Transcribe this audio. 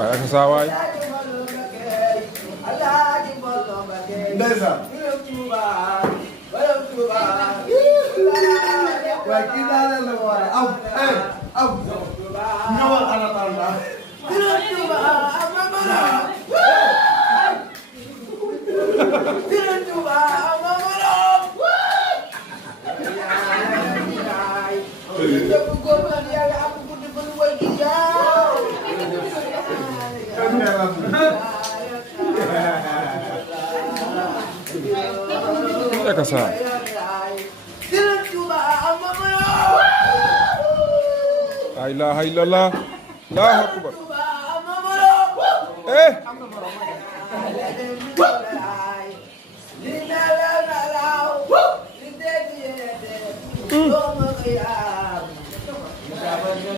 waaye ak saa waay. ndeysaan. waaye kii daa leen la waaye am ñëwal alatal naa. Eka saa. La ilaha illallah. Allahu akbar.